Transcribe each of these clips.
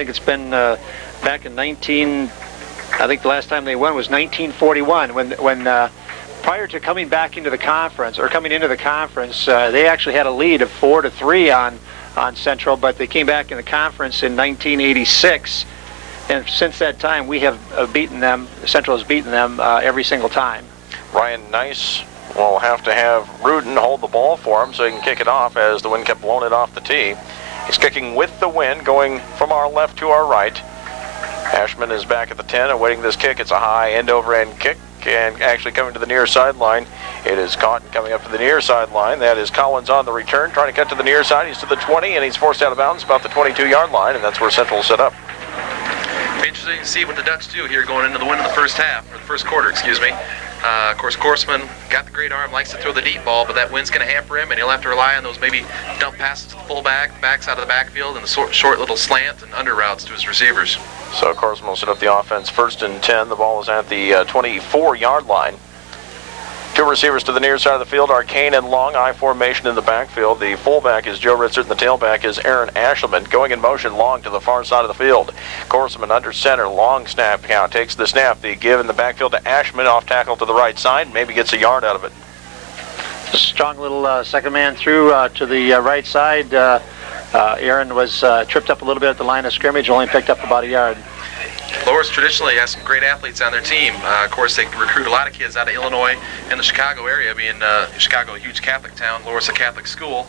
think it's been back in I think the last time they won was 1941 when prior to coming back into the conference, or coming into the conference, they actually had a lead of 4-3 on Central, but they came back in the conference in 1986, and since that time we have beaten them. Central has beaten them every single time. Ryan Nice will have to have Rudin hold the ball for him so he can kick it off as the wind kept blowing it off the tee. He's kicking with the wind, going from our left to our right. Ashman is back at the 10, awaiting this kick. It's a high end-over-end kick, and actually coming to the near sideline. It is caught and coming up to the near sideline. That is Collins on the return, trying to cut to the near side. He's to the 20, and he's forced out of bounds about the 22-yard line, and that's where Central will set up. Be interesting to see what the Dutch do here going into the win in the first half, or the first quarter, excuse me. Of course, Korsman got the great arm, likes to throw the deep ball, but that wind's going to hamper him, and he'll have to rely on those maybe dump passes to the fullback, backs out of the backfield, and the short little slant and under routes to his receivers. So Korsman will set up the offense 1st and 10. The ball is at the 24-yard line. Two receivers to the near side of the field are Kane and Long, I formation in the backfield. The fullback is Joe Ritzert, and the tailback is Aaron Ashelman. Going in motion, Long to the far side of the field. Korsman under center, Long snap count, takes the snap. The give in the backfield to Ashman, off tackle to the right side, maybe gets a yard out of it. A strong little second man through to the right side. Aaron was tripped up a little bit at the line of scrimmage, only picked up about a yard. Loras traditionally has some great athletes on their team. Of course, they recruit a lot of kids out of Illinois and the Chicago area, being Chicago a huge Catholic town, Loras a Catholic school.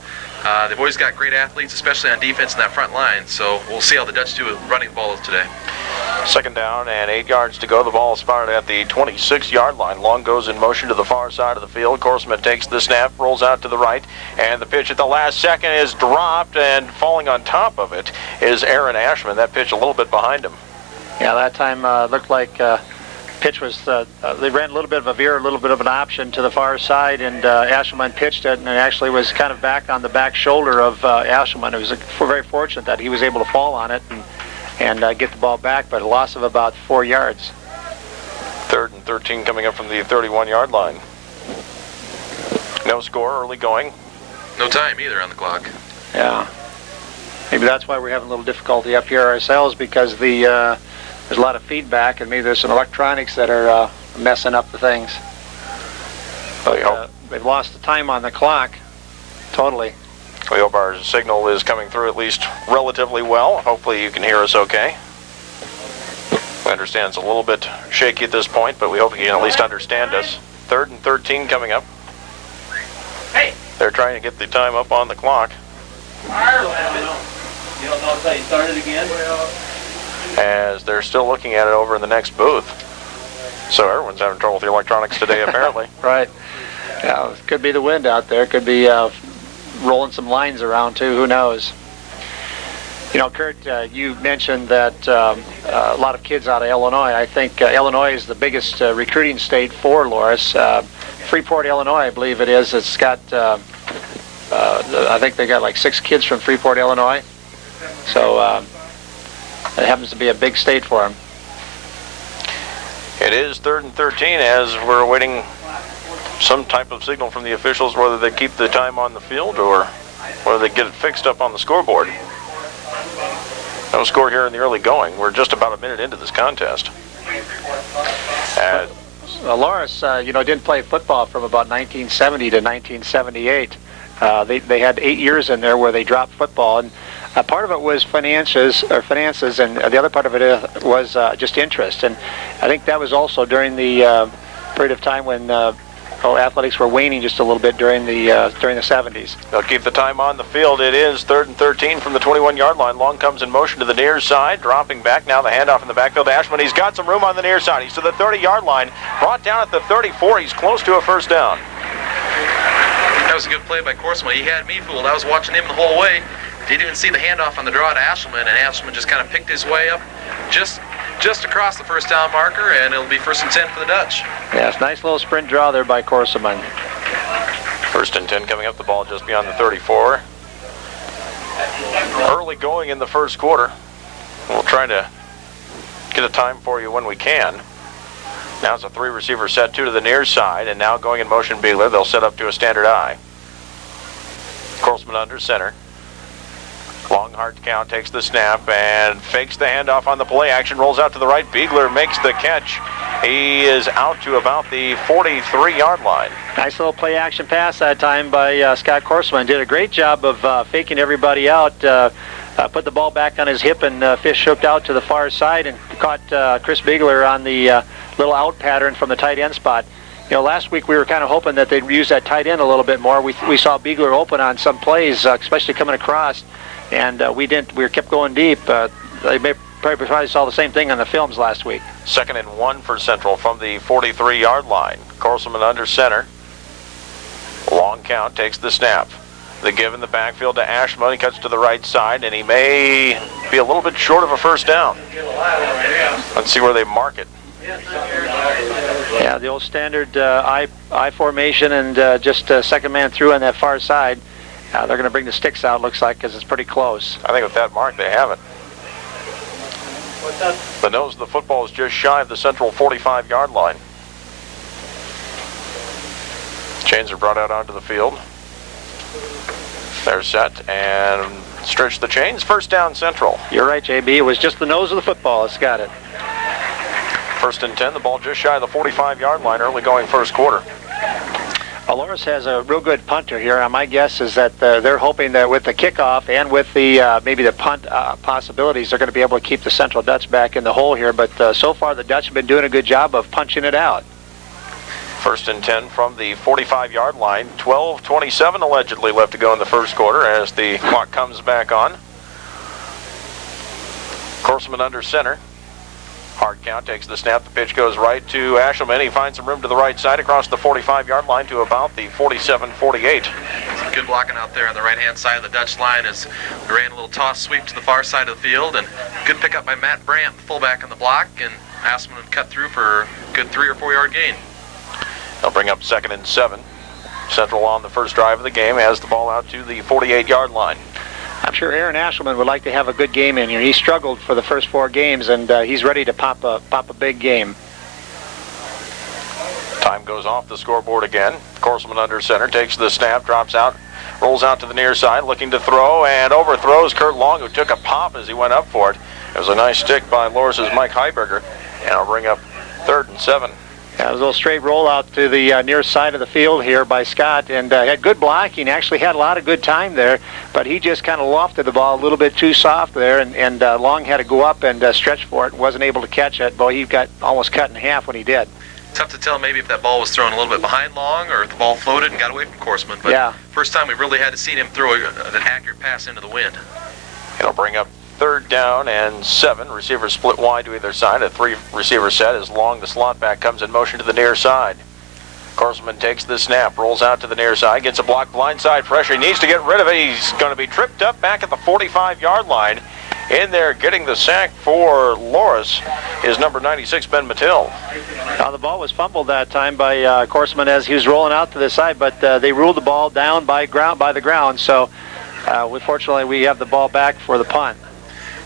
They've always got great athletes, especially on defense in that front line. So we'll see how the Dutch do with running the ball today. 2nd down and 8 yards to go. The ball is fired at the 26-yard line. Long goes in motion to the far side of the field. Korsman takes the snap, rolls out to the right, and the pitch at the last second is dropped, and falling on top of it is Aaron Ashman. That pitch a little bit behind him. Yeah, that time looked like pitch was, they ran a little bit of a veer, a little bit of an option to the far side, and Ashelman pitched it, and it actually was kind of back on the back shoulder of Ashelman. It was very fortunate that he was able to fall on it and get the ball back, but a loss of about 4 yards. 3rd and 13 coming up from the 31-yard line. No score, early going. No time either on the clock. Yeah. Maybe that's why we're having a little difficulty up here ourselves, because there's a lot of feedback, and maybe there's some electronics that are messing up the things. But they've lost the time on the clock, totally. We hope our signal is coming through at least relatively well. Hopefully you can hear us okay. We understand it's a little bit shaky at this point, but we hope you can at least understand us. 3rd and 13 coming up. Hey! They're trying to get the time up on the clock. Ireland. You don't know until you start it again? As they're still looking at it over in the next booth. So everyone's having trouble with the electronics today, apparently. Right. Yeah, it could be the wind out there. It could be rolling some lines around, too. Who knows? You know, Kurt, you mentioned that a lot of kids out of Illinois. I think Illinois is the biggest recruiting state for Loras. Freeport, Illinois, I believe it is. It's got, I think they got like 6 kids from Freeport, Illinois. So it happens to be a big state for them. It is 3rd and 13 as we're awaiting some type of signal from the officials, whether they keep the time on the field or whether they get it fixed up on the scoreboard. No score here in the early going. We're just about a minute into this contest. Loras, you know, didn't play football from about 1970 to 1978. They had 8 years in there where they dropped football, and part of it was finances, and the other part of it was just interest. And I think that was also during the period of time when athletics were waning just a little bit during the 70s. They'll keep the time on the field. It is 3rd and 13 from the 21-yard line. Long comes in motion to the near side, dropping back. Now the handoff in the backfield to Ashman. He's got some room on the near side. He's to the 30-yard line, brought down at the 34. He's close to a first down. That was a good play by Korsman. He had me fooled. I was watching him the whole way. Didn't even see the handoff on the draw to Ashelman, and Ashelman just kind of picked his way up just across the first down marker, and it'll be 1st and 10 for the Dutch. Yeah, it's a nice little sprint draw there by Korsman. 1st and 10 coming up, the ball just beyond the 34. Early going in the first quarter. We'll try to get a time for you when we can. Now it's a 3-receiver set, 2 to the near side, and now going in motion Beeler. They'll set up to a standard I. Korsman under center. Long Long hard count, takes the snap and fakes the handoff on the play action, rolls out to the right. Beegler makes the catch. He is out to about the 43-yard line. Nice little play action pass that time by Scott Korsman. Did a great job of faking everybody out. Put the ball back on his hip and fish hooked out to the far side and caught Chris Beegler on the little out pattern from the tight end spot. You know, last week we were kind of hoping that they'd use that tight end a little bit more. We saw Beegler open on some plays, especially coming across, and we didn't. We kept going deep. They probably saw the same thing on the films last week. 2nd and 1 for Central from the 43-yard line. Korselman under center. Long count, takes the snap. The give in the backfield to Ashman. He cuts to the right side, and he may be a little bit short of a first down. Let's see where they mark it. Yeah, the old standard I formation and just second man through on that far side. They're going to bring the sticks out, looks like, because it's pretty close. I think with that mark, they have it. The nose of the football is just shy of the Central 45-yard line. Chains are brought out onto the field. They're set and stretch the chains. First down, Central. You're right, JB. It was just the nose of the football. It's got it. 1st and 10. The ball just shy of the 45-yard line early going first quarter. Loras has a real good punter here. My guess is that they're hoping that with the kickoff and with the maybe the punt possibilities, they're going to be able to keep the Central Dutch back in the hole here. But so far, the Dutch have been doing a good job of punching it out. 1st and 10 from the 45-yard line. 12:27 allegedly left to go in the first quarter as the clock comes back on. Korsman under center. Hard count, takes the snap. The pitch goes right to Ashelman. He finds some room to the right side across the 45-yard line to about the 47-48. Some good blocking out there on the right-hand side of the Dutch line as we ran a little toss sweep to the far side of the field, and good pickup by Matt Brandt, the fullback on the block, and Ashelman cut through for a good 3 or 4 yard gain. They'll bring up 2nd and 7. Central on the first drive of the game has the ball out to the 48-yard line. I'm sure Aaron Ashelman would like to have a good game in here. He struggled for the first 4 games, and he's ready to pop a big game. Time goes off the scoreboard again. Korsman under center, takes the snap, drops out, rolls out to the near side, looking to throw, and overthrows Kurt Long, who took a pop as he went up for it. It was a nice stick by Loras' Mike Heiberger, and I'll bring up 3rd and 7. Yeah, it was a little straight rollout to the near side of the field here by Scott, and had good blocking. Actually had a lot of good time there, but he just kind of lofted the ball a little bit too soft there, and Long had to go up and stretch for it and wasn't able to catch it. Boy, he got almost cut in half when he did. Tough to tell maybe if that ball was thrown a little bit behind Long or if the ball floated and got away from Korsman, but yeah. First time we've really had to see him throw an accurate pass into the wind. It'll bring up 3rd down and 7. Receivers split wide to either side. A 3-receiver set as Long, the slot back, comes in motion to the near side. Korsman takes the snap, rolls out to the near side, gets a block, blindside pressure. He needs to get rid of it. He's going to be tripped up back at the 45-yard line. In there getting the sack for Loras is number 96, Ben Mattil. The ball was fumbled that time by Korsman as he was rolling out to the side, but they ruled the ball down by the ground. So, fortunately, we have the ball back for the punt.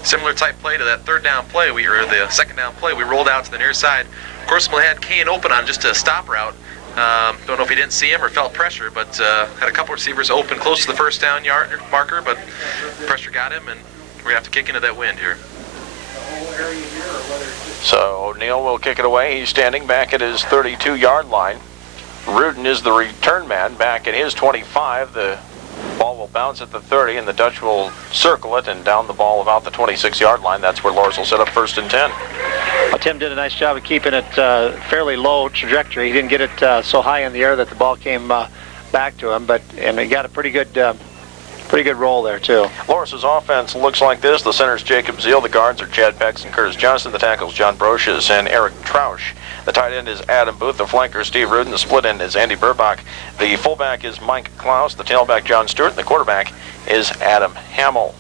Similar type play to that 3rd down play, or the 2nd down play, we rolled out to the near side. Korsman had Kane open on just a stop route. Don't know if he didn't see him or felt pressure, but had a couple receivers open close to the 1st down yard marker, but pressure got him, and we're going to have to kick into that wind here. So O'Neill will kick it away. He's standing back at his 32-yard line. Rudin is the return man back at his 25. The ball will bounce at the 30, and the Dutch will circle it and down the ball about the 26-yard line. That's where Loras will set up 1st and 10. Well, Tim did a nice job of keeping it fairly low trajectory. He didn't get it so high in the air that the ball came back to him, and he got a pretty good roll there too. Loras' offense looks like this. The center's Jacob Zeal. The guards are Chad Becks and Curtis Johnson. The tackles John Brochus and Eric Trausch. The tight end is Adam Booth. The flanker Steve Rudin. The split end is Andy Burbach. The fullback is Mike Klaus. The tailback John Stewart. And the quarterback is Adam Hamill.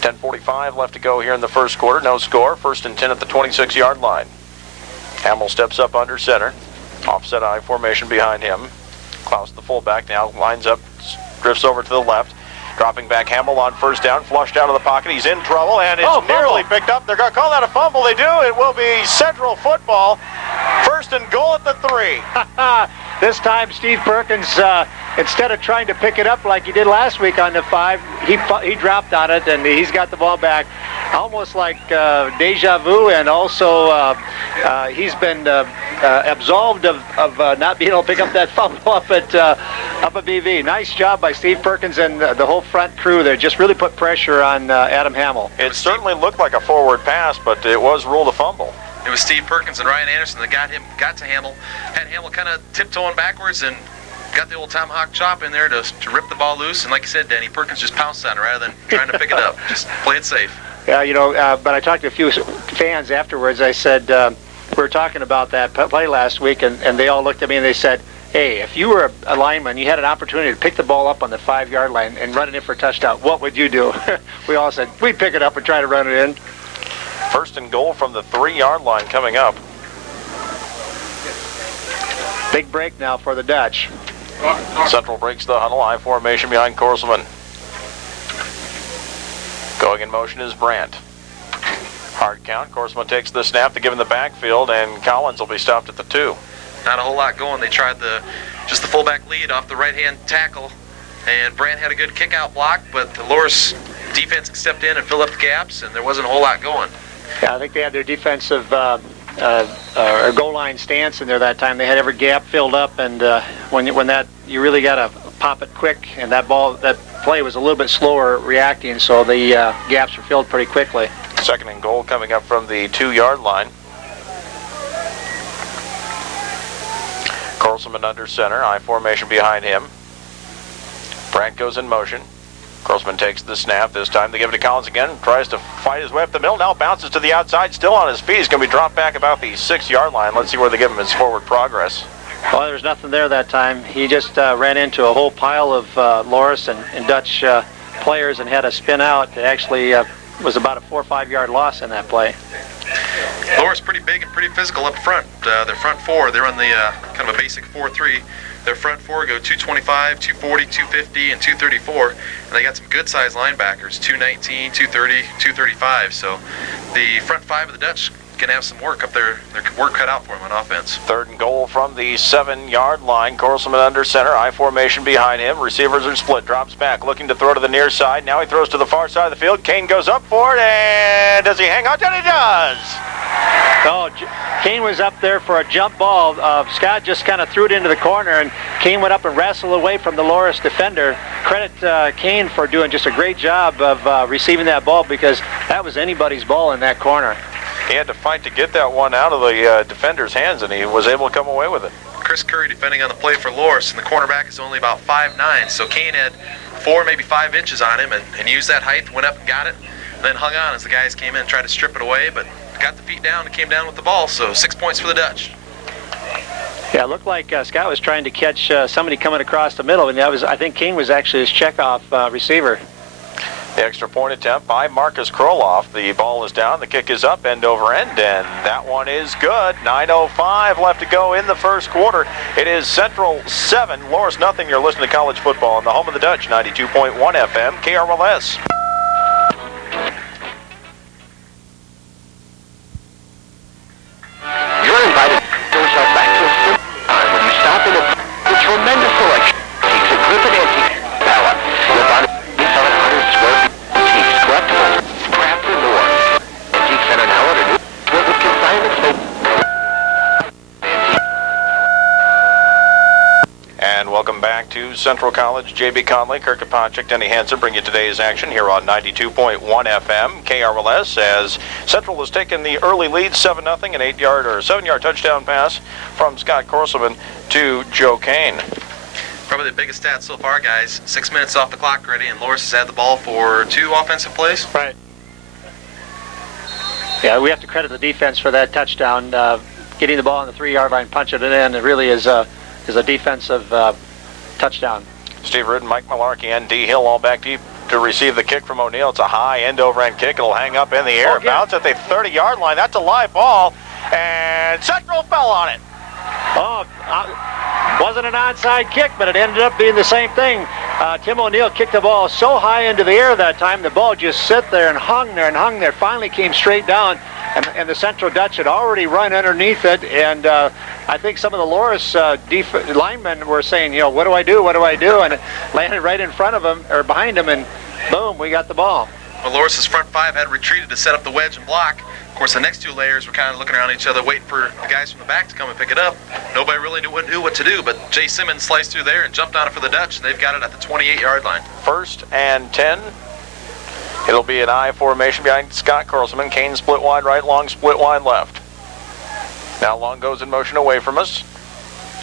10:45 left to go here in the first quarter. No score. 1st and 10 at the 26-yard line. Hamill steps up under center. Offset I formation behind him. Klaus, the fullback, now lines up, drifts over to the left. Dropping back Hamill on 1st down, flushed out of the pocket. He's in trouble, and it's nearly picked up. They're going to call that a fumble. They do. It will be Central football. 1st and goal at the 3. This time, Steve Perkins, instead of trying to pick it up like he did last week on the 5, he dropped on it, and he's got the ball back. Almost like deja vu, and also he's been absolved of not being able to pick up that fumble up at BV. Nice job by Steve Perkins and the whole front crew there. Just really put pressure on Adam Hamill. It certainly looked like a forward pass, but it was ruled a fumble. It was Steve Perkins and Ryan Anderson that got to Hamill, had Hamill kind of tiptoeing backwards and got the old tomahawk chop in there to rip the ball loose. And like you said, Danny, Perkins just pounced on it rather than trying to pick it up. Just play it safe. Yeah, but I talked to a few fans afterwards. I said, we were talking about that play last week, and they all looked at me and they said, hey, if you were a lineman, you had an opportunity to pick the ball up on the 5-yard line and run it in for a touchdown, what would you do? We all said, we'd pick it up and try to run it in. First and goal from the 3-yard line coming up. Big break now for the Dutch. Central breaks the huddle, I formation behind Korselman. Going in motion is Brandt. Hard count. Korselman takes the snap to give him the backfield, and Collins will be stopped at the 2. Not a whole lot going. They tried just the fullback lead off the right-hand tackle, and Brandt had a good kick-out block, but the Loras defense stepped in and filled up the gaps, and there wasn't a whole lot going. Yeah, I think they had their defensive goal line stance in there that time. They had every gap filled up, and when that, you really got to pop it quick, and that play was a little bit slower reacting, so the gaps were filled pretty quickly. Second and goal coming up from the 2-yard line. Korselman under center, I formation behind him. Brandt goes in motion. Korselman takes the snap. This time they give it to Collins again. Tries to fight his way up the middle. Now bounces to the outside. Still on his feet. He's going to be dropped back about the 6-yard line. Let's see where they give him his forward progress. Well, there was nothing there that time. He just ran into a whole pile of Loras and Dutch players and had a spin out. It actually was about a 4 or 5 yard loss in that play. Loras pretty big and pretty physical up front. Their front 4, they're on the kind of a basic 4-3. Their front 4 go 225, 240, 250, and 234. And they got some good-sized linebackers, 219, 230, 235. So the front 5 of the Dutch can have some work up there. Their work cut out for them on offense. Third and goal from the 7-yard line. Korselman under center. I formation behind him. Receivers are split. Drops back. Looking to throw to the near side. Now he throws to the far side of the field. Kane goes up for it. And does he hang on? And he does. Oh, Kane was up there for a jump ball. Scott just kind of threw it into the corner, and Kane went up and wrestled away from the Loras defender. Credit Kane for doing just a great job of receiving that ball, because that was anybody's ball in that corner. He had to fight to get that one out of the defender's hands, and he was able to come away with it. Chris Curry defending on the play for Loras, and the cornerback is only about 5'9", so Kane had 4, maybe 5 inches on him, and used that height, went up and got it, and then hung on as the guys came in and tried to strip it away, but got the feet down and came down with the ball, so 6 points for the Dutch. Yeah, it looked like Scott was trying to catch somebody coming across the middle, and I think King was actually his checkoff receiver. The extra point attempt by Marcus Kroloff. The ball is down, the kick is up, end over end, and that one is good. 9:05 left to go in the first quarter. It is Central 7, Loras nothing. You're listening to college football on the home of the Dutch, 92.1 FM, KRLS. You're invited to yourself back to a simple time when you stop in a tremendous selection. It's a Griffin Antique Bella. You'll find a 700 square feet antiques, collectibles, craft, and more. Antique Center now under new with consignments. And welcome back to Central College. J.B. Conley, Kirk Kaponchik, Denny Hansen bring you today's action here on 92.1 FM KRLS, as Central has taken the early lead 7-0, an 8-yard or 7-yard touchdown pass from Scott Korselman to Joe Kane. Probably the biggest stat so far, guys. 6 minutes off the clock already, and Loras has had the ball for 2 offensive plays. Right. Yeah, we have to credit the defense for that touchdown. Getting the ball on the 3-yard line, punching it in, it really is a defensive touchdown. Steve Rudin, Mike Malarkey, and D. Hill all back deep to receive the kick from O'Neill. It's a high end-over-end kick. It'll hang up in the air. Bounce at the 30-yard line. That's a live ball, and Central fell on it. Oh, wasn't an onside kick, but it ended up being the same thing. Tim O'Neill kicked the ball so high into the air that time, the ball just sat there and hung there, finally came straight down, and the Central Dutch had already run underneath it, and I think some of the Loras linemen were saying, what do I do? What do I do? And it landed right in front of him, or behind him, and boom, we got the ball. Well, Loras' front five had retreated to set up the wedge and block. Of course, the next two layers were kind of looking around each other, waiting for the guys from the back to come and pick it up. Nobody really knew what to do, but Jay Simmons sliced through there and jumped on it for the Dutch, and they've got it at the 28-yard line. 1st and 10. It'll be an I formation behind Scott Carlson. Kane split wide right, Long split wide left. Now Long goes in motion away from us.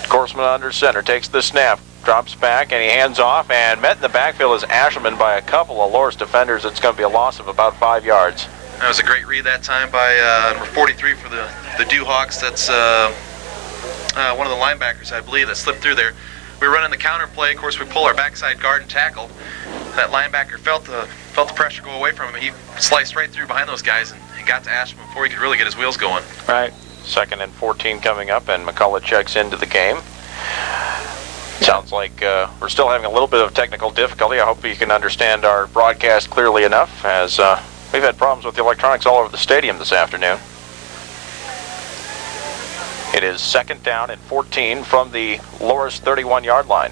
Korsman under center, takes the snap, drops back, and he hands off, and met in the backfield is Asherman by a couple of Loras defenders. It's going to be a loss of about 5 yards. That was a great read that time by number 43 for the Dewhawks. That's one of the linebackers, I believe, that slipped through there. We were running the counter play. Of course, we pull our backside guard and tackle. That linebacker felt the pressure go away from him. He sliced right through behind those guys and got to Asherman before he could really get his wheels going. Right. 2nd and 14 coming up, and McCullough checks into the game. Sounds like we're still having a little bit of technical difficulty. I hope you can understand our broadcast clearly enough, as we've had problems with the electronics all over the stadium this afternoon. It is 2nd down and 14 from the Loras 31-yard line.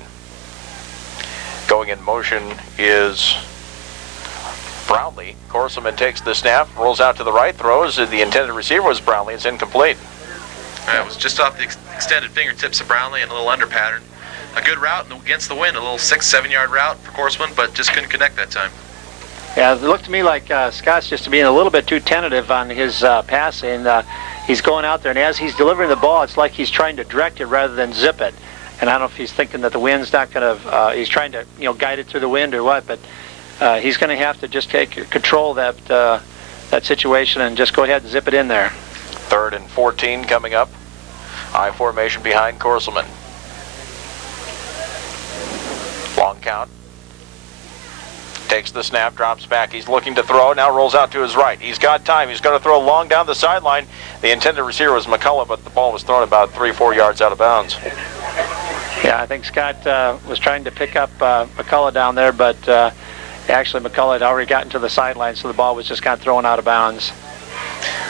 Going in motion is Brownlee. Corselman takes the snap, rolls out to the right, throws. The intended receiver was Brownlee. It's incomplete. It was just off the extended fingertips of Brownlee and a little under pattern. A good route against the wind, a little 6-7 yard route for Korsman, but just couldn't connect that time. Yeah, it looked to me like Scott's just being a little bit too tentative on his passing. He's going out there, and as he's delivering the ball, it's like he's trying to direct it rather than zip it. And I don't know if he's thinking that the wind's not going to, he's trying to, guide it through the wind or what, but he's going to have to just take control of that situation and just go ahead and zip it in there. 3rd and 14 coming up. I formation behind Corselman. Long count. Takes the snap, drops back. He's looking to throw. Now rolls out to his right. He's got time. He's going to throw long down the sideline. The intended receiver was McCullough, but the ball was thrown about 3-4 yards out of bounds. Yeah, I think Scott was trying to pick up McCullough down there, but actually McCullough had already gotten to the sideline, so the ball was just kind of thrown out of bounds.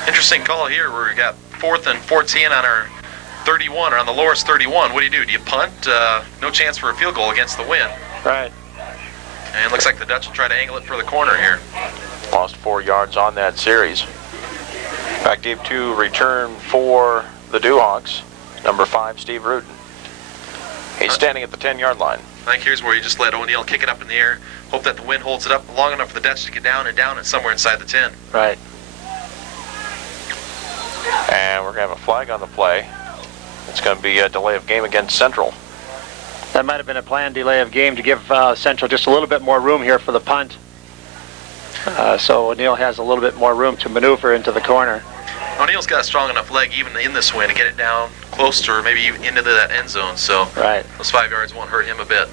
Interesting call here where we got 4th and 14 on our 31, or on the Loras 31. What do? Do you punt? No chance for a field goal against the wind. Right. And it looks like the Dutch will try to angle it for the corner here. Lost 4 yards on that series. Back deep to return for the Dewhawks. Number 5, Steve Rudin. He's standing at the 10-yard line. I think here's where you just let O'Neill kick it up in the air, hope that the wind holds it up long enough for the Dutch to get down and somewhere inside the 10. Right. And we're going to have a flag on the play. It's going to be a delay of game against Central. That might have been a planned delay of game to give Central just a little bit more room here for the punt. So O'Neill has a little bit more room to maneuver into the corner. O'Neill's got a strong enough leg even in this wind to get it down close to, or maybe even into that end zone. So right. Those 5 yards won't hurt him a bit.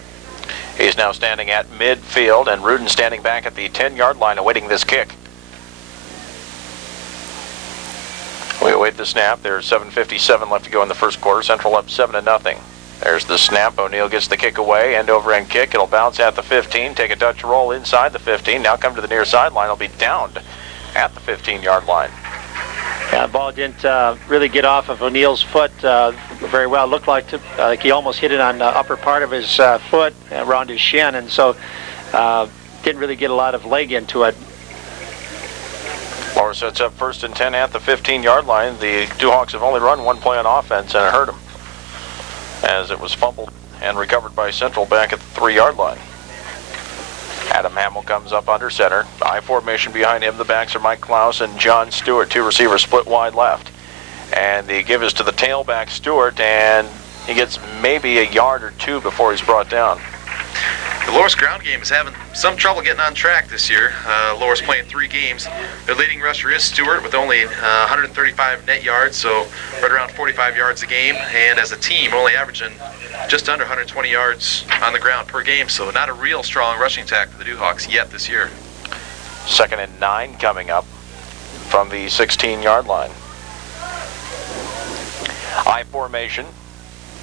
He's now standing at midfield, and Rudin standing back at the 10-yard line awaiting this kick. We await the snap. There's 7:57 left to go in the first quarter. Central up 7-0. There's the snap. O'Neill gets the kick away. End over end kick. It'll bounce at the 15. Take a Dutch roll inside the 15. Now come to the near sideline. It'll be downed at the 15-yard line. Yeah, the ball didn't really get off of O'Neill's foot very well. It looked like he almost hit it on the upper part of his foot around his shin, and so didn't really get a lot of leg into it. Loras sets up 1st and 10 at the 15-yard line. The Dewhawks have only run one play on offense, and it hurt them, as it was fumbled and recovered by Central back at the 3-yard line. Adam Hamill comes up under center. I formation behind him. The backs are Mike Klaus and John Stewart. 2 receivers split wide left. And the give is to the tailback, Stewart, and he gets maybe a yard or 2 before he's brought down. The Loras ground game is having some trouble getting on track this year. Loras playing 3 games. Their leading rusher is Stewart with only 135 net yards, so right around 45 yards a game. And as a team, only averaging just under 120 yards on the ground per game, so not a real strong rushing attack for the Dewhawks yet this year. 2nd and 9 coming up from the 16-yard line. I formation,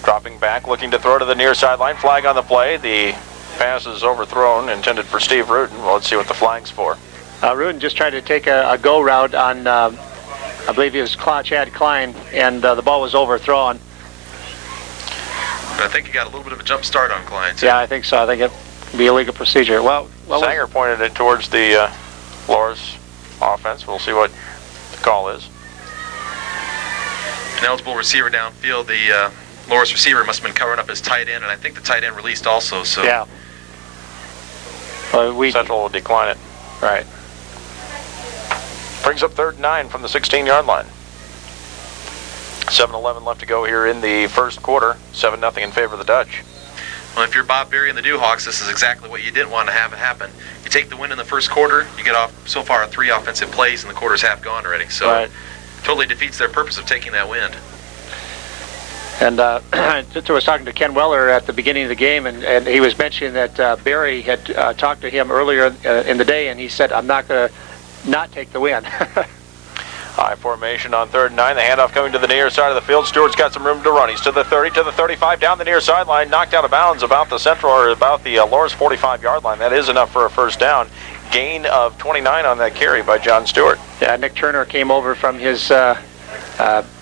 dropping back, looking to throw to the near sideline. Flag on the play. The pass is overthrown, intended for Steve Rudin. Well, let's see what the flag's for. Rudin just tried to take a go route on, I believe it was Chad Klein, and the ball was overthrown. I think he got a little bit of a jump start on Klein, too. Yeah, I think so. I think it'd be a legal procedure. Well, Sanger pointed it towards the Loras offense. We'll see what the call is. An eligible receiver downfield. The Loras receiver must have been covering up his tight end, and I think the tight end released also. So yeah. Well, Central will decline it. Right. Brings up 3rd and 9 from the 16-yard line. 7:11 left to go here in the first quarter. 7-0 in favor of the Dutch. Well, if you're Bob Berry and the Dewhawks, this is exactly what you didn't want to have happen. You take the win in the first quarter, you get off so far 3 offensive plays, and the quarter's half gone already. So right. Totally defeats their purpose of taking that win. And I was talking to Ken Weller at the beginning of the game, and he was mentioning that Barry had talked to him earlier in the day, and he said, I'm not going to not take the win. High formation on 3rd and 9. The handoff coming to the near side of the field. Stewart's got some room to run. He's to the 30, to the 35, down the near sideline, knocked out of bounds about the Central, or about the Loras 45-yard line. That is enough for a first down. Gain of 29 on that carry by John Stewart. Yeah, Nick Turner came over from his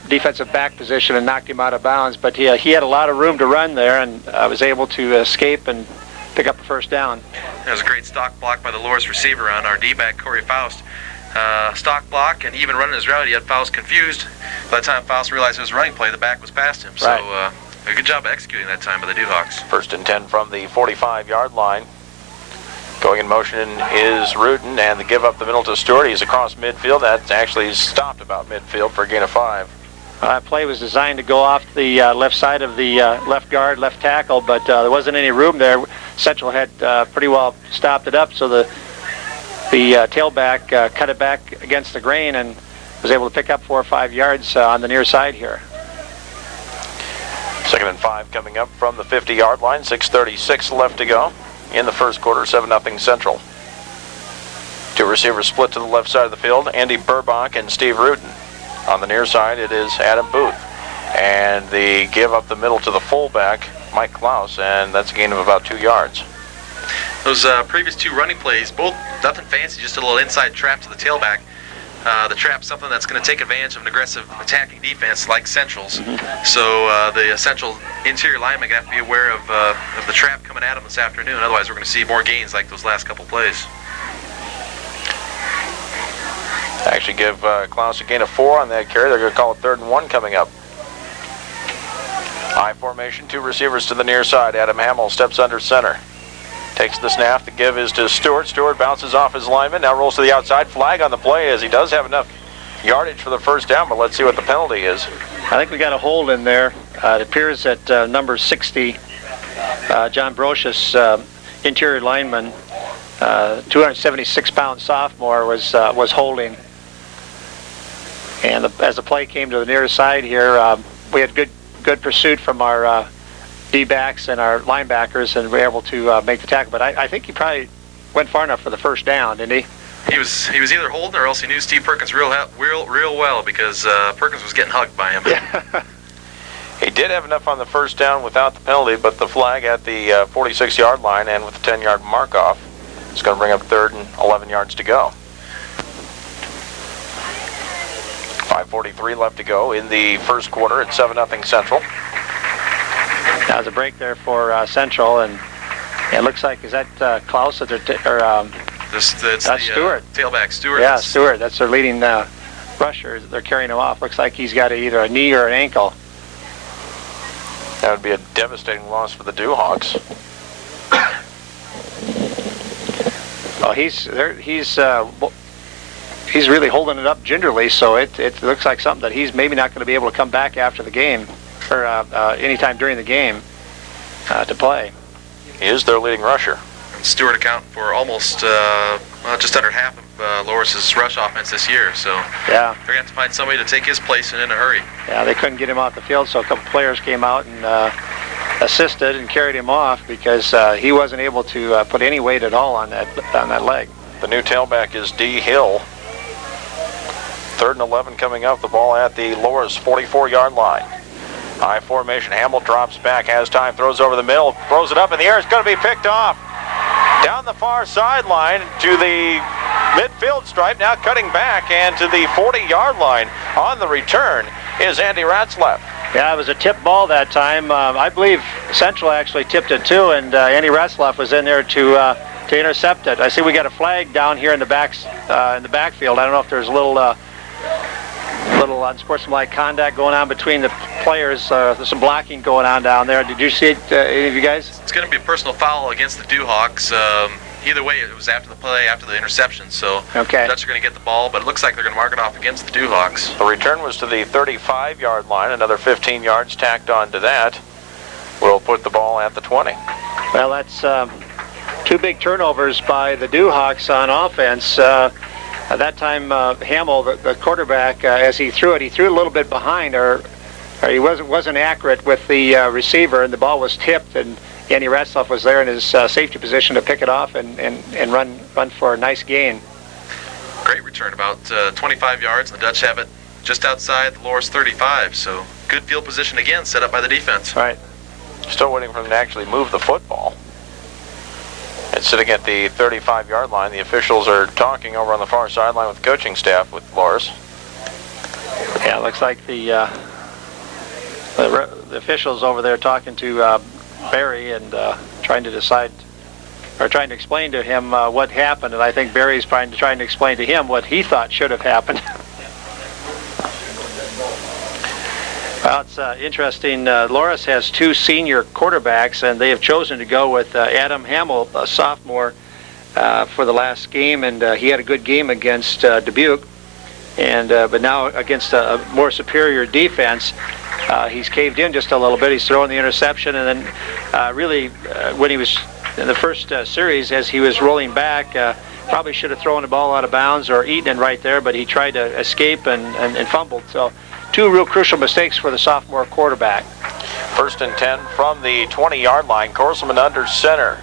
defensive back position and knocked him out of bounds, but he had a lot of room to run there and was able to escape and pick up a first down. That was a great stock block by the Loras receiver on our D-back, Corey Faust. Stock block, and even running his route, he had Faust confused. By the time Faust realized it was a running play, the back was past him. So right. A good job of executing that time by the Dewhawks. 1st and 10 from the 45-yard line. Going in motion is Rudin, and the give up the middle to Stewart. He's across midfield. That actually stopped about midfield for a gain of 5. Play was designed to go off the left side of the left guard, left tackle, but there wasn't any room there. Central had pretty well stopped it up, so the tailback cut it back against the grain and was able to pick up 4 or 5 yards on the near side here. 2nd and 5 coming up from the 50-yard line. 6:36 left to go in the first quarter. 7-0 Central. 2 receivers split to the left side of the field. Andy Burbach and Steve Rudin. On the near side, it is Adam Booth. And the give up the middle to the fullback, Mike Klaus, and that's a gain of about 2 yards. Those previous 2 running plays, both nothing fancy, just a little inside trap to the tailback. The trap's something that's going to take advantage of an aggressive attacking defense like Central's. Mm-hmm. So the Central interior linemen have to be aware of the trap coming at them this afternoon. Otherwise, we're going to see more gains like those last couple plays. Actually give Klaus a gain of 4 on that carry. They're going to call it 3rd and 1 coming up. High formation, 2 receivers to the near side. Adam Hamill steps under center. Takes the snap. The give is to Stewart. Stewart bounces off his lineman. Now rolls to the outside. Flag on the play as he does have enough yardage for the first down, but let's see what the penalty is. I think we got a hold in there. It appears that number 60, John Brocious, interior lineman, 276-pound sophomore, was holding. And as the play came to the near side here, we had good pursuit from our D-backs and our linebackers, and we were able to make the tackle. But I think he probably went far enough for the first down, didn't he? He was either holding or else he knew Steve Perkins real well, because Perkins was getting hugged by him. Yeah. He did have enough on the first down without the penalty, but the flag at the 46-yard line and with the 10-yard mark-off is going to bring up 3rd and 11 yards to go. 5:43 left to go in the first quarter at 7-0 Central. Now there's a break there for Central, and it looks like, is that Klaus or Stewart? Tailback Stewart. Yeah, Stewart. That's their leading rusher. They're carrying him off. Looks like he's got either a knee or an ankle. That would be a devastating loss for the Dewhawks. Well, he's really holding it up gingerly, so it looks like something that he's maybe not going to be able to come back after the game, or anytime during the game to play. He is their leading rusher. And Stewart accounting for almost just under half of Loras' rush offense this year. So yeah, they're going to have to find somebody to take his place and in a hurry. Yeah, they couldn't get him off the field, so a couple players came out and assisted and carried him off because he wasn't able to put any weight at all on that leg. The new tailback is D. Hill. 3rd and 11 coming up. The ball at the Loras 44-yard line. High formation. Hamill drops back, has time, throws over the middle, throws it up in the air. It's going to be picked off. Down the far sideline to the midfield stripe, now cutting back, and to the 40-yard line on the return is Andy Ratzlaff. Yeah, it was a tip ball that time. I believe Central actually tipped it too, and Andy Retzloff was in there to intercept it. I see we got a flag down here in the backfield. I don't know if there's a little unsportsmanlike conduct going on between the players. There's some blocking going on down there. Did you see it, any of you guys? It's going to be a personal foul against the Dewhawks. Either way, it was after the play, after the interception, so okay. The Dutch are going to get the ball, but it looks like they're going to mark it off against the Dewhawks. The return was to the 35-yard line. Another 15 yards tacked on to that. We'll put the ball at the 20. Well, that's two big turnovers by the Dewhawks on offense. At that time, Hamill, the quarterback, as he threw it a little bit behind, or he wasn't accurate with the receiver, and the ball was tipped, and Andy Retzloff was there in his safety position to pick it off and run for a nice gain. Great return, about 25 yards, and the Dutch have it just outside the Loras 35, so good field position again, set up by the defense. Right. Still waiting for him to actually move the football. It's sitting at the 35-yard line. The officials are talking over on the far sideline with the coaching staff with Loras. Yeah, it looks like the officials over there talking to Barry and trying to explain to him what happened, and I think Barry's trying to explain to him what he thought should have happened. Well, it's interesting. Loras has two senior quarterbacks, and they have chosen to go with Adam Hamill, a sophomore, for the last game, and he had a good game against Dubuque, and but now against a more superior defense, he's caved in just a little bit. He's throwing the interception, and then really when he was in the first series, as he was rolling back, probably should have thrown the ball out of bounds or eaten it right there, but he tried to escape and fumbled. So two real crucial mistakes for the sophomore quarterback. 1st and 10 from the 20-yard line. Korselman under center.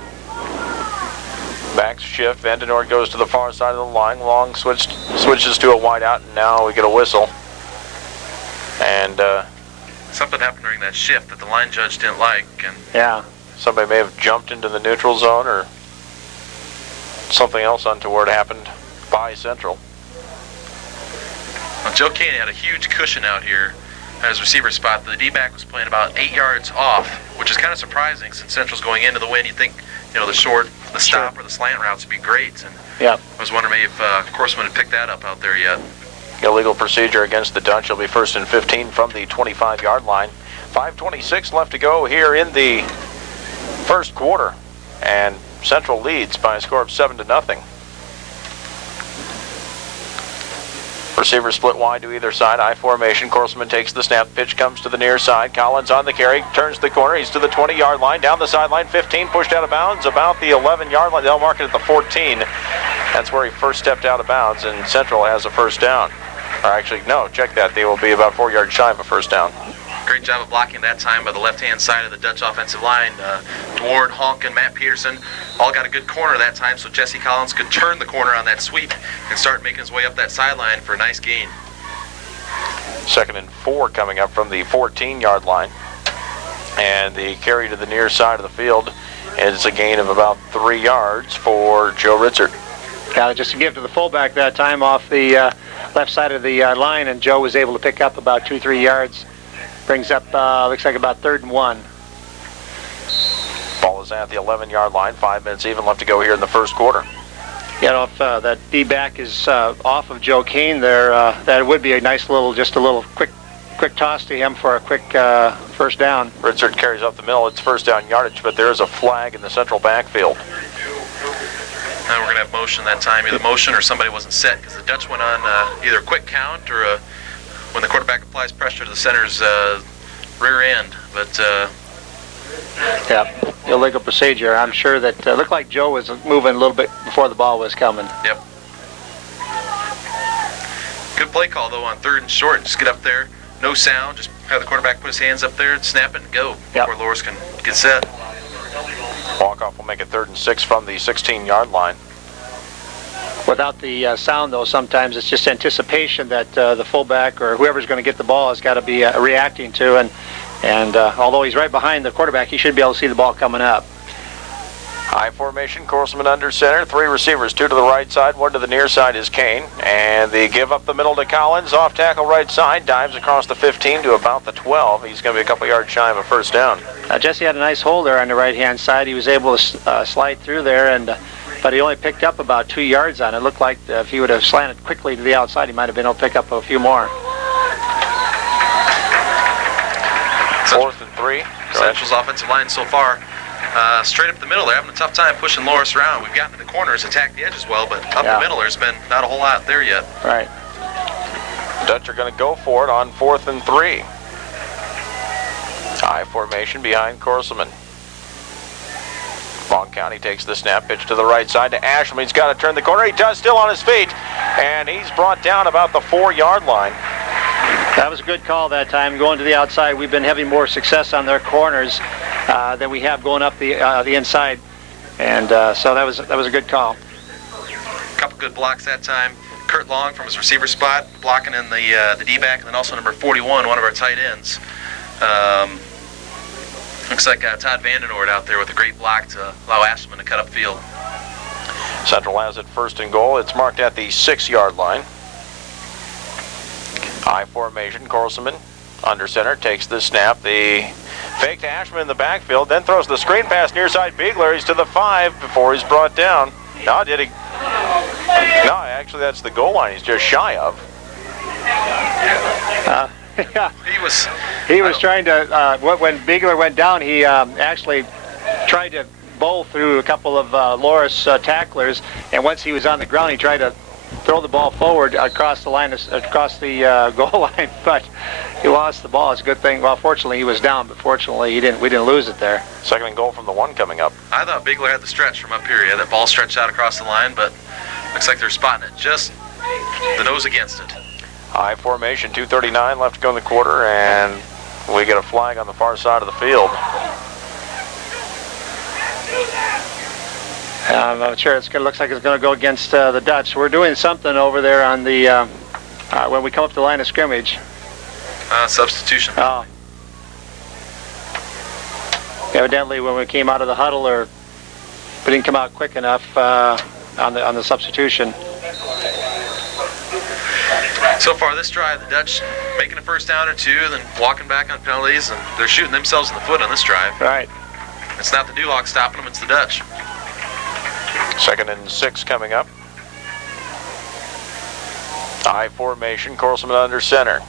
Backs shift. Vandenord goes to the far side of the line. Long switches to a wide out, and now we get a whistle. And something happened during that shift that the line judge didn't like, and yeah, somebody may have jumped into the neutral zone, or something else untoward happened by Central. Well, Joe Kane had a huge cushion out here at his receiver spot. The D-back was playing about 8 yards off, which is kind of surprising since Central's going into the wind. You'd think, the short, the stop, or the slant routes would be great. And yeah, I was wondering maybe if Korselman had picked that up out there yet. Illegal procedure against the Dutch. It'll be 1st and 15 from the 25-yard line. 5:26 left to go here in the first quarter, and Central leads by a score of 7-0. Receivers split wide to either side. I formation. Korselman takes the snap. Pitch comes to the near side. Collins on the carry. Turns the corner. He's to the 20-yard line. Down the sideline. 15. Pushed out of bounds. About the 11-yard line. They'll mark it at the 14. That's where he first stepped out of bounds, and Central has a first down. Or actually, no, check that. They will be about 4 yards shy of a first down. Great job of blocking that time by the left-hand side of the Dutch offensive line. Dward, Honk, and Matt Peterson all got a good corner that time, so Jesse Collins could turn the corner on that sweep and start making his way up that sideline for a nice gain. 2nd and 4 coming up from the 14-yard line. And the carry to the near side of the field is a gain of about 3 yards for Joe Ritzert. Yeah, just to give to the fullback that time off the left side of the line, and Joe was able to pick up about 2-3 yards. Brings up, looks like about 3rd and 1. Ball is at the 11-yard line. 5 minutes even left to go here in the first quarter. If that D-back is off of Joe Kane there, that would be a nice little, just a little quick toss to him for a quick first down. Ritzert carries up the middle. It's first down yardage, but there is a flag in the Central backfield. And we're going to have motion that time, either motion or somebody wasn't set, because the Dutch went on either a quick count or when the quarterback applies pressure to the center's rear end. But yeah, illegal procedure. I'm sure that looked like Joe was moving a little bit before the ball was coming. Yep. Good play call though on 3rd and short. Just get up there, no sound. Just have the quarterback put his hands up there and snap it and go before Loras can get set. Walk-off will make it 3rd and 6 from the 16-yard line. Without the sound, though, sometimes it's just anticipation that the fullback or whoever's going to get the ball has got to be reacting to. And although he's right behind the quarterback, he should be able to see the ball coming up. I formation, Corselman under center, 3 receivers, 2 to the right side, 1 to the near side is Kane. And they give up the middle to Collins, off tackle right side, dives across the 15 to about the 12. He's going to be a couple yards shy of a first down. Jesse had a nice hole there on the right-hand side. He was able to slide through there, but he only picked up about 2 yards on it. It looked like if he would have slanted quickly to the outside, he might have been able to pick up a few more. 4th and 3. Central's offensive line so far, straight up the middle, they're having a tough time pushing Loras around. We've gotten to the corners, attacked the edges well, but up the middle, there's been not a whole lot there yet. Right. Dutch are going to go for it on 4th and 3. I formation behind Corselman. Long County takes the snap, pitch to the right side to Ashman. He's got to turn the corner. He does, still on his feet, and he's brought down about the 4-yard line. That was a good call that time, going to the outside. We've been having more success on their corners than we have going up the inside, and so that was a good call. A couple good blocks that time. Kurt Long from his receiver spot, blocking in the D-back, and then also number 41, one of our tight ends. Looks like Todd Vandenoord out there with a great block to allow Ashman to cut up field. Central has it 1st and goal. It's marked at the 6-yard line. I formation, Corselman under center, takes the snap. The fake to Ashman in the backfield, then throws the screen pass near side Biegler. He's to the 5 before he's brought down. No, did he? No, actually that's the goal line he's just shy of. Yeah. He was trying to, when Biegler went down, he actually tried to bowl through a couple of Loras tacklers, and once he was on the ground, he tried to throw the ball forward across the line, across the goal line, but he lost the ball. It's a good thing. Well, fortunately, he was down, but fortunately, we didn't lose it there. 2nd and goal from the 1 coming up. I thought Biegler had the stretch from up here. He had that ball stretched out across the line, but looks like they're spotting it just the nose against it. I formation, 2:39 left to go in the quarter, and we get a flag on the far side of the field. I'm not sure. Looks like it's going to go against the Dutch. We're doing something over there on the when we come up to the line of scrimmage. Substitution. Oh. Evidently, when we came out of the huddle, we didn't come out quick enough on the substitution. So far this drive, the Dutch making a first down or 2, then walking back on penalties, and they're shooting themselves in the foot on this drive. Right. It's not the Duhawks stopping them, it's the Dutch. 2nd and 6 coming up. I formation, Corselman under center.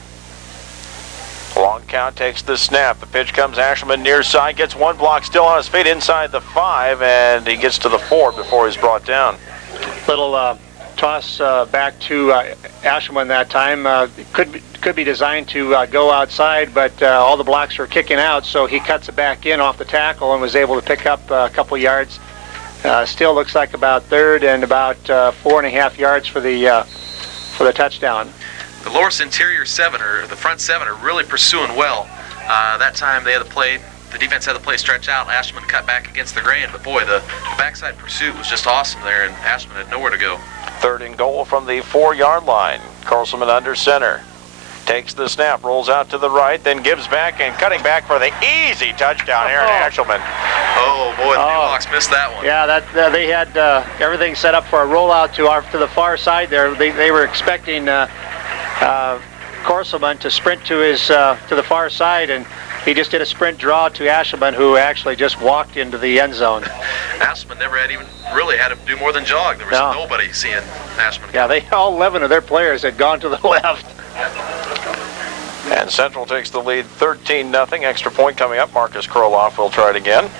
Long count takes the snap. The pitch comes, Ashelman near side, gets 1 block, still on his feet inside the 5, and he gets to the 4 before he's brought down. Little toss back to Ashelman that time. Could be designed to go outside, but all the blocks were kicking out, so he cuts it back in off the tackle and was able to pick up a couple yards. Still looks like about 3rd and about 4.5 yards for the touchdown. The Loras interior 7, or the front 7, are really pursuing well. That time they had the defense had the play stretch out. Ashman cut back against the grain, but boy, the backside pursuit was just awesome there, and Ashman had nowhere to go. 3rd and goal from the 4-yard line. Corselman under center. Takes the snap, rolls out to the right, then gives back, and cutting back for the easy touchdown, Aaron Ashelman. Oh boy, the Duhawks missed that one. Yeah, they had everything set up for a rollout to the far side there. They were expecting Corselman to sprint to the far side, and he just did a sprint draw to Ashelman, who actually just walked into the end zone. Ashelman never had to do more than jog. There was nobody seeing Ashelman. Yeah, all 11 of their players had gone to the left. And Central takes the lead 13-0. Extra point coming up. Marcus Kroloff will try it again.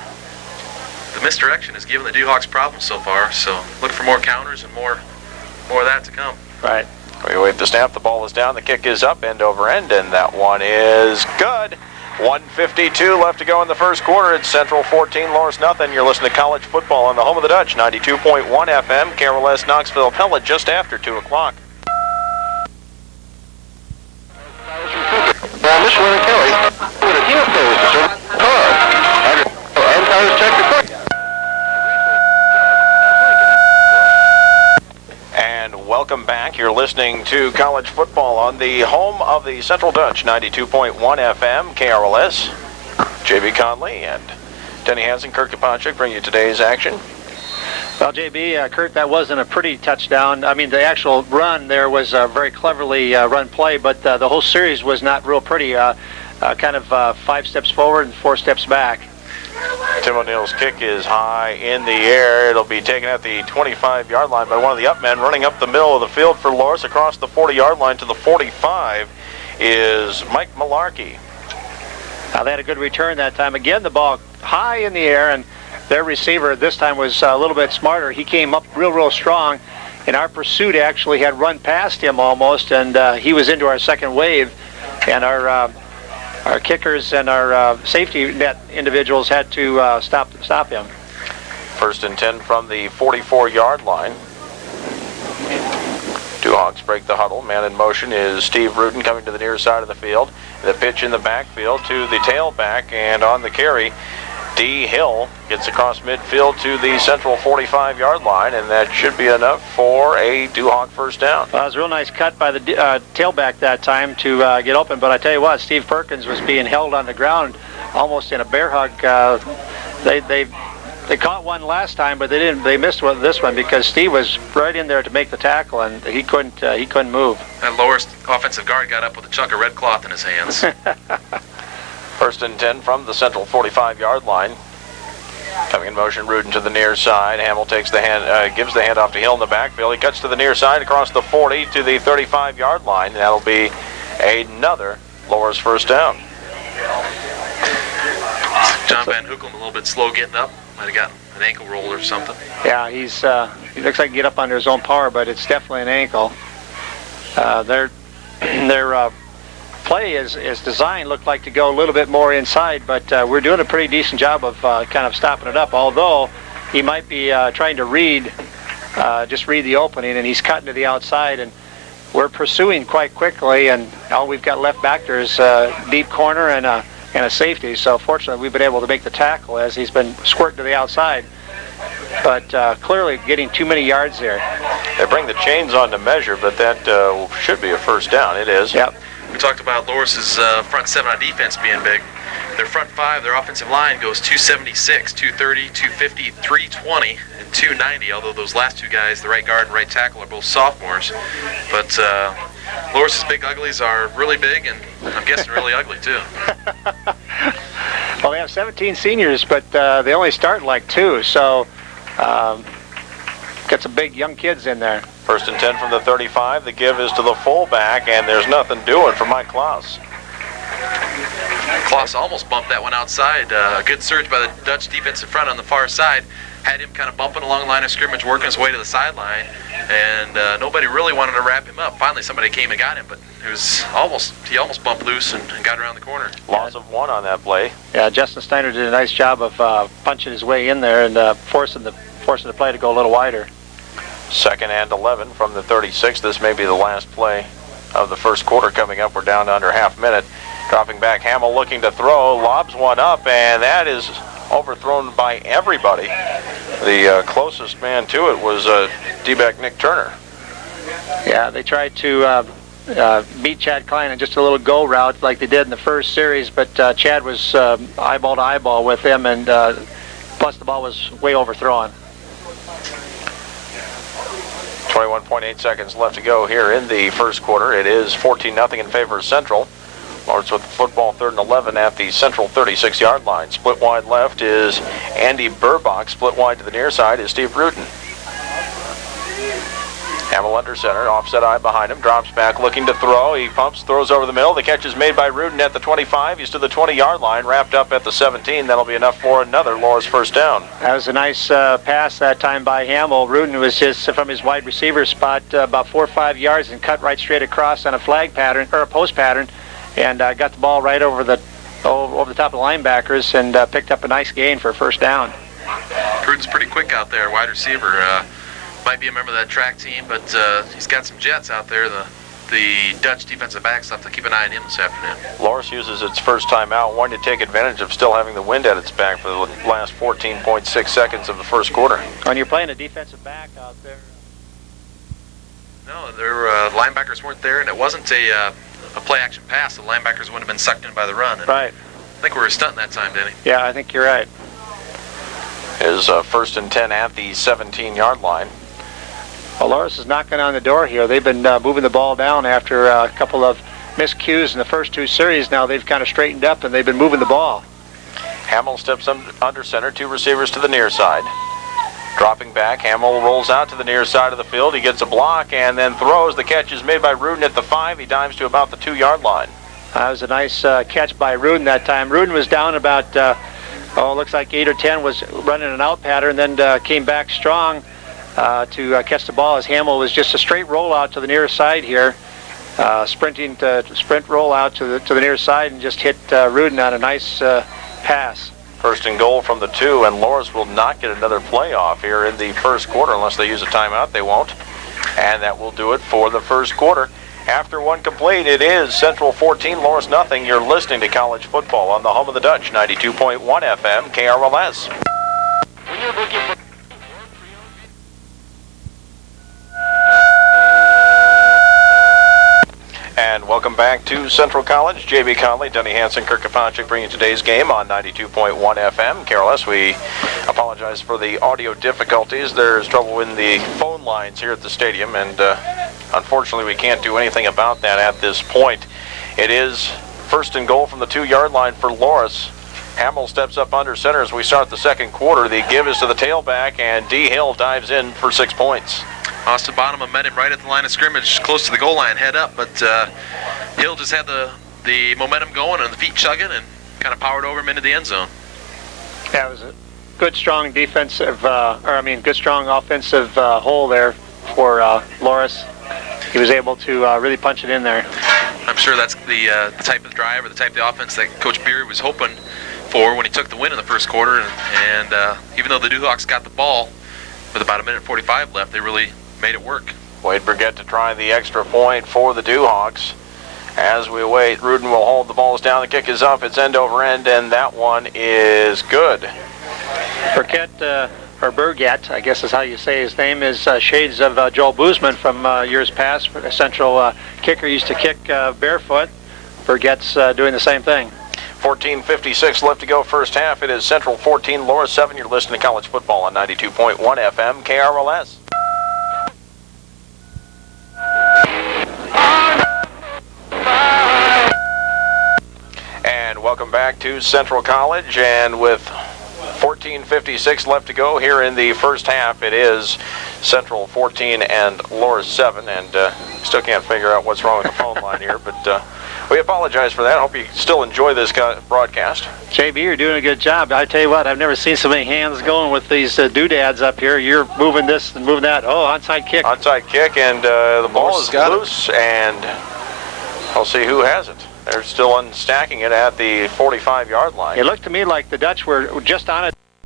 The misdirection has given the Duhawks problems so far, so look for more counters and more of that to come. Right. We wait the snap. The ball is down. The kick is up, end over end, and that one is good. 1:52 left to go in the first quarter. It's Central 14, Loras nothing. You're listening to college football on the home of the Dutch, 92.1 FM, KRLS Knoxville Pellet, just after 2 o'clock. This one Kelly with a heel goes to car. Umpires check the clock. And welcome back. You're listening to college football on the home of the Central Dutch, 92.1 FM, KRLS. J.B. Conley and Denny Hansen, Kirk Kaponchik bring you today's action. Well, JB, Kurt, that wasn't a pretty touchdown. I mean, the actual run there was a very cleverly run play, but the whole series was not real pretty. Kind of 5 steps forward and 4 steps back. Tim O'Neill's kick is high in the air. It'll be taken at the 25-yard line by one of the up men. Running up the middle of the field for Loras across the 40-yard line to the 45 is Mike Malarkey. They had a good return that time. Again, the ball high in the air, and their receiver this time was a little bit smarter. He came up real strong, and our pursuit actually had run past him almost, and he was into our second wave, and our kickers and our safety net individuals had to stop him. 1st and 10 from the 44-yard line. Hawks break the huddle. Man in motion is Steve Rudin coming to the near side of the field. The pitch in the backfield to the tailback, and on the carry, D. Hill gets across midfield to the central 45-yard line, and that should be enough for a Duhawk first down. Well, it was a real nice cut by the tailback that time to get open, but I tell you what, Steve Perkins was being held on the ground almost in a bear hug. They caught one last time, but they missed this one because Steve was right in there to make the tackle, and he couldn't move. That Loras offensive guard got up with a chunk of red cloth in his hands. 1st and 10 from the central 45-yard line. Coming in motion, Rudin to the near side. Hamill takes the gives the handoff to Hill in the backfield. He cuts to the near side across the 40 to the 35-yard line. That'll be another Loras first down. John Van Hoekelm a little bit slow getting up. Might have got an ankle roll or something. Yeah, he looks like he can get up under his own power, but it's definitely an ankle. Their play is designed looked like to go a little bit more inside, but we're doing a pretty decent job of kind of stopping it up. Although he might be trying to just read the opening, and he's cutting to the outside, and we're pursuing quite quickly, and all we've got left back there is a deep corner and a safety. So fortunately, we've been able to make the tackle as he's been squirting to the outside. But clearly getting too many yards there. They bring the chains on to measure, but that should be a first down. It is. Yep. We talked about Loras' front 7 on defense being big. Their front 5, their offensive line goes 276, 230, 250, 320, and 290, although those last 2 guys, the right guard and right tackle, are both sophomores. But Loras' big uglies are really big, and I'm guessing really ugly, too. Well, they have 17 seniors, but they only start like 2, so got some big young kids in there. 1st and 10 from the 35. The give is to the fullback, and there's nothing doing for Mike Klaus. Klaus almost bumped that one outside. A good surge by the Dutch defensive front on the far side. Had him kind of bumping along the line of scrimmage, working his way to the sideline, and nobody really wanted to wrap him up. Finally, somebody came and got him, but he almost bumped loose and got around the corner. Loss of 1 on that play. Yeah, Justin Steiner did a nice job of punching his way in there and forcing the play to go a little wider. 2nd and 11 from the 36. This may be the last play of the first quarter coming up. We're down to under half minute. Dropping back, Hamill looking to throw, lobs one up, and that is overthrown by everybody. The closest man to it was D-back Nick Turner. Yeah, they tried to beat Chad Klein in just a little go route like they did in the first series, but Chad was eyeball to eyeball with him, and plus the ball was way overthrown. 21.8 seconds left to go here in the first quarter. It is 14-0 in favor of Central. Loras with the football 3rd and 11 at the central 36-yard line. Split wide left is Andy Burbach. Split wide to the near side is Steve Rudin. Hamill under center, offset eye behind him, drops back looking to throw. He pumps, throws over the middle. The catch is made by Rudin at the 25. He's to the 20-yard line, wrapped up at the 17. That'll be enough for another Loras first down. That was a nice pass that time by Hamill. Rudin was just from his wide receiver spot about 4 or 5 yards and cut right straight across on a flag pattern or a post pattern, and got the ball right over the top of the linebackers and picked up a nice gain for a first down. Rudin's pretty quick out there, wide receiver. Might be a member of that track team, but he's got some jets out there. The Dutch defensive backs have to keep an eye on him this afternoon. Loras uses its first time out, wanting to take advantage of still having the wind at its back for the last 14.6 seconds of the first quarter. When you're playing a defensive back out there. No, their linebackers weren't there, and it wasn't a play-action pass. The linebackers wouldn't have been sucked in by the run. And right. I think we were stunting that time, Denny. Yeah, I think you're right. is first and 10 at the 17-yard line. Well, Loras is knocking on the door here. They've been moving the ball down after a couple of miscues in the first two series. Now they've kind of straightened up and they've been moving the ball. Hamill steps under center, two receivers to the near side. Dropping back, Hamill rolls out to the near side of the field. He gets a block and then throws. The catch is made by Rudin at the 5. He dives to about the 2-yard line. That was a nice catch by Rudin that time. Rudin was down about, looks like 8 or 10, was running an out pattern, and then came back strong to catch the ball as Hamill was just a straight rollout to the near side here. Sprint rollout to the near side and just hit Rudin on a nice pass. First and goal from the 2, and Loras will not get another playoff here in the first quarter unless they use a timeout. They won't. And that will do it for the first quarter. After one complete, it is Central 14, Loras nothing. You're listening to college football on the home of the Dutch, 92.1 FM, KRLS. When you're looking for And welcome back to Central College. J.B. Conley, Denny Hansen, Kirk Kapanchik bringing today's game on 92.1 FM. KRLS, we apologize for the audio difficulties. There's trouble in the phone lines here at the stadium, and unfortunately we can't do anything about that at this point. It is first and goal from the 2-yard line for Loras. Hamill steps up under center as we start the second quarter. The give is to the tailback, and D. Hill dives in for 6 points. Austin Bonham met him right at the line of scrimmage, close to the goal line, head up, but Hill just had the momentum going and the feet chugging and kind of powered over him into the end zone. Yeah, it was a good, strong defensive, good, strong offensive hole there for Loras. He was able to really punch it in there. I'm sure that's the type of drive or the type of the offense that Coach Beard was hoping for when he took the win in the first quarter. And even though the Dewhawks got the ball with about 1:45 left, they really made it work. Wade Burgett to try the extra point for the Dewhawks. As we wait, Rudin will hold the balls down. The kick is up. It's end over end, and that one is good. Burgett, I guess is how you say his name, is shades of Joel Boozman from years past. A Central kicker used to kick barefoot. Burgett's doing the same thing. 14:56 left to go first half. It is Central 14, Loras 7. You're listening to college football on 92.1 FM, KRLS. And welcome back to Central College, and with 14:56 left to go here in the first half, it is Central 14 and Loras 7, and still can't figure out what's wrong with the phone line here, but we apologize for that. I hope you still enjoy this broadcast. JB, you're doing a good job. I tell you what, I've never seen so many hands going with these doodads up here. You're moving this and moving that. Oh, onside kick. Onside kick, and the ball is got loose, and I'll see who has it. They're still unstacking it at the 45-yard line. It looked to me like the Dutch were just on it.